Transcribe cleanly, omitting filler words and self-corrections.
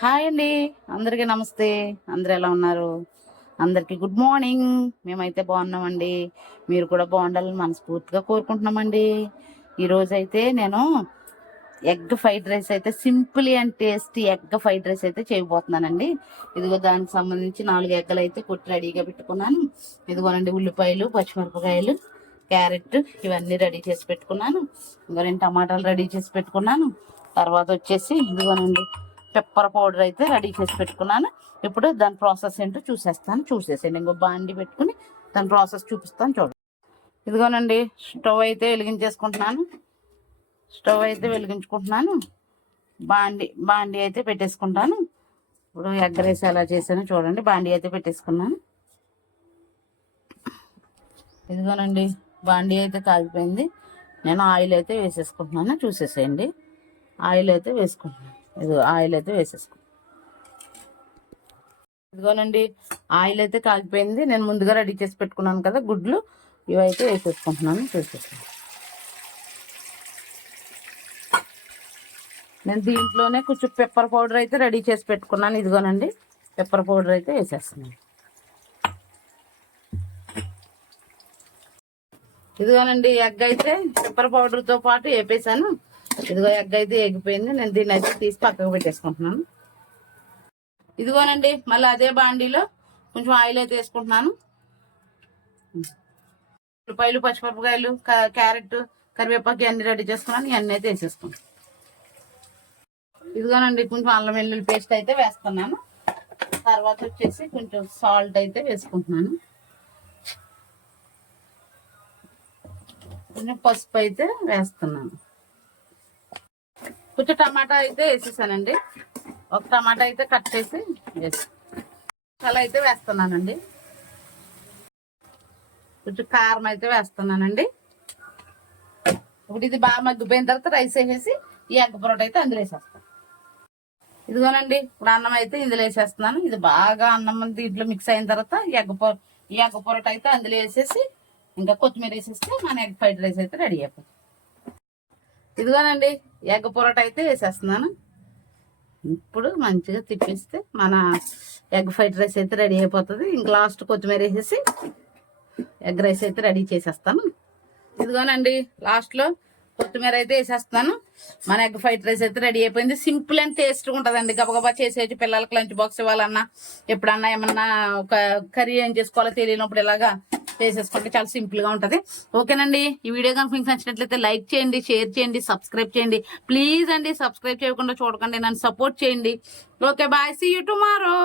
Hi అండి, అందరికీ నమస్తే. అందరు ఎలా ఉన్నారు? అందరికీ గుడ్ మార్నింగ్. మేమైతే బాగున్నామండి. మీరు కూడా బాగుండాలని మనస్ఫూర్తిగా కోరుకుంటున్నామండి. ఈరోజైతే నేను ఎగ్ ఫ్రైడ్ రైస్ అయితే simple and tasty egg fried rice అయితే చేయబోతున్నానండి. ఇదిగో దానికి సంబంధించి 4 ఎగ్గలు అయితే కొట్టి రెడీగా పెట్టుకున్నాను. ఇదిగోనండి ఉల్లిపాయలు, పచ్చిమిరపకాయలు, క్యారెట్ ఇవన్నీ రెడీ చేసి పెట్టుకున్నాను. ఇంకో 2 టమాటాలు రెడీ చేసి పెట్టుకున్నాను. తర్వాత వచ్చేసి ఇదిగోనండి పెప్పర్ పౌడర్ అయితే రెడీ చేసి పెట్టుకున్నాను. ఇప్పుడు దాని ప్రాసెస్ ఏంటో చూసేసేయండి. ఇంకో బాండి పెట్టుకుని దాని ప్రాసెస్ చూపిస్తాను చూడండి. ఇదిగోనండి స్టవ్ అయితే వెలిగించుకుంటున్నాను. బాండి అయితే పెట్టేసుకుంటాను. ఇప్పుడు ఎగ్ రైస్ ఎలా చేశానో చూడండి. బాండి అయితే పెట్టేసుకున్నాను. ఇదిగోనండి బాండి అయితే కాలిపోయింది. నేను ఆయిల్ అయితే వేసేసుకుంటున్నాను. చూసేసేయండి. ఆయిల్ అయితే వేసుకుంటున్నాను. ఇదిగోనండి ఆయిల్ అయితే కాగిపోయింది. నేను ముందుగా రెడీ చేసి పెట్టుకున్నాను కదా గుడ్లు, ఇవైతే వేసేసుకుంటున్నాను. చూసేసాను. నేను దీంట్లోనే కొంచెం పెప్పర్ పౌడర్ అయితే రెడీ చేసి పెట్టుకున్నాను. ఇదిగోనండి పెప్పర్ పౌడర్ అయితే వేసేస్తున్నాను. ఇదిగోనండి ఎగ్ అయితే పెప్పర్ పౌడర్తో పాటు వేపేసాను. ఇదిగో ఎగ్ అయితే ఎగిపోయింది. నేను దీన్ని అయితే తీసి పక్కకు పెట్టేసుకుంటున్నాను. ఇదిగోనండి మళ్ళీ అదే బాండీలో కొంచెం ఆయిల్ అయితే వేసుకుంటున్నాను. ఉల్లిపాయలు, పచ్చిమిరపకాయలు, క్యారెట్, కరివేపాకు అన్ని రెడీ చేసుకున్నాను. ఇవన్నీ అయితే వేసేసుకున్నాను. ఇదిగోనండి కొంచెం అల్లం వెల్లుల్లి పేస్ట్ అయితే వేస్తున్నాను. తర్వాత వచ్చేసి కొంచెం సాల్ట్ అయితే వేసుకుంటున్నాను. కొంచెం పసుపు అయితే వేస్తున్నాను. కొంచెం టమాటా అయితే వేసేసానండి. ఒక టమాటా అయితే కట్ చేసి మసాలా అయితే వేస్తున్నానండి. కొంచెం కారం అయితే వేస్తున్నానండి. ఇప్పుడు ఇది బాగా మగ్గిపోయిన తర్వాత రైస్ వేసేసి ఈ ఎగ్ పొరోటా అయితే అందులో వేసేస్తాను. ఇదిగోనండి ఇప్పుడు అన్నం అయితే ఇందులో వేసేస్తున్నాను. ఇది బాగా అన్నం దీంట్లో మిక్స్ అయిన తర్వాత ఈ ఎగ్ పొరోటా అయితే అందులో వేసేసి ఇంకా కొత్తిమీర వేసేస్తే మన ఎగ్ ఫ్రైడ్ రైస్ అయితే రెడీ అయిపోతుంది. ఇదిగోనండి ఎగ్ పొరోటా అయితే వేసేస్తున్నాను. ఇప్పుడు మంచిగా తిప్పేస్తే మన ఎగ్ ఫ్రైడ్ రైస్ అయితే రెడీ అయిపోతుంది. ఇంక లాస్ట్ కొత్తిమీర వేసేసి ఎగ్ రైస్ అయితే రెడీ చేసేస్తాను. ఇదిగోనండి లాస్ట్లో కొత్తిమీర అయితే వేసేస్తున్నాను. మన ఎగ్ ఫ్రైడ్ రైస్ అయితే రెడీ అయిపోయింది. సింపుల్ అండ్ టేస్ట్గా ఉంటుందండి. గబగబా చేసేసి పిల్లలకి లంచ్ బాక్స్ ఇవ్వాలన్నా, ఎప్పుడన్నా ఏమన్నా ఒక కర్రీ ఏం చేసుకోవాలో తెలియనప్పుడు ఇలాగా చేసేసుకుంటే చాలా సింపుల్గా ఉంటుంది. ఓకేనండి, ఈ వీడియో కనుక మీకు నచ్చినట్లయితే లైక్ చేయండి, షేర్ చేయండి, సబ్స్క్రైబ్ చేయండి. ప్లీజ్ అండి సబ్స్క్రైబ్ చేయకుండా చూడకండి, నన్ను సపోర్ట్ చేయండి. Okay bye, see you tomorrow.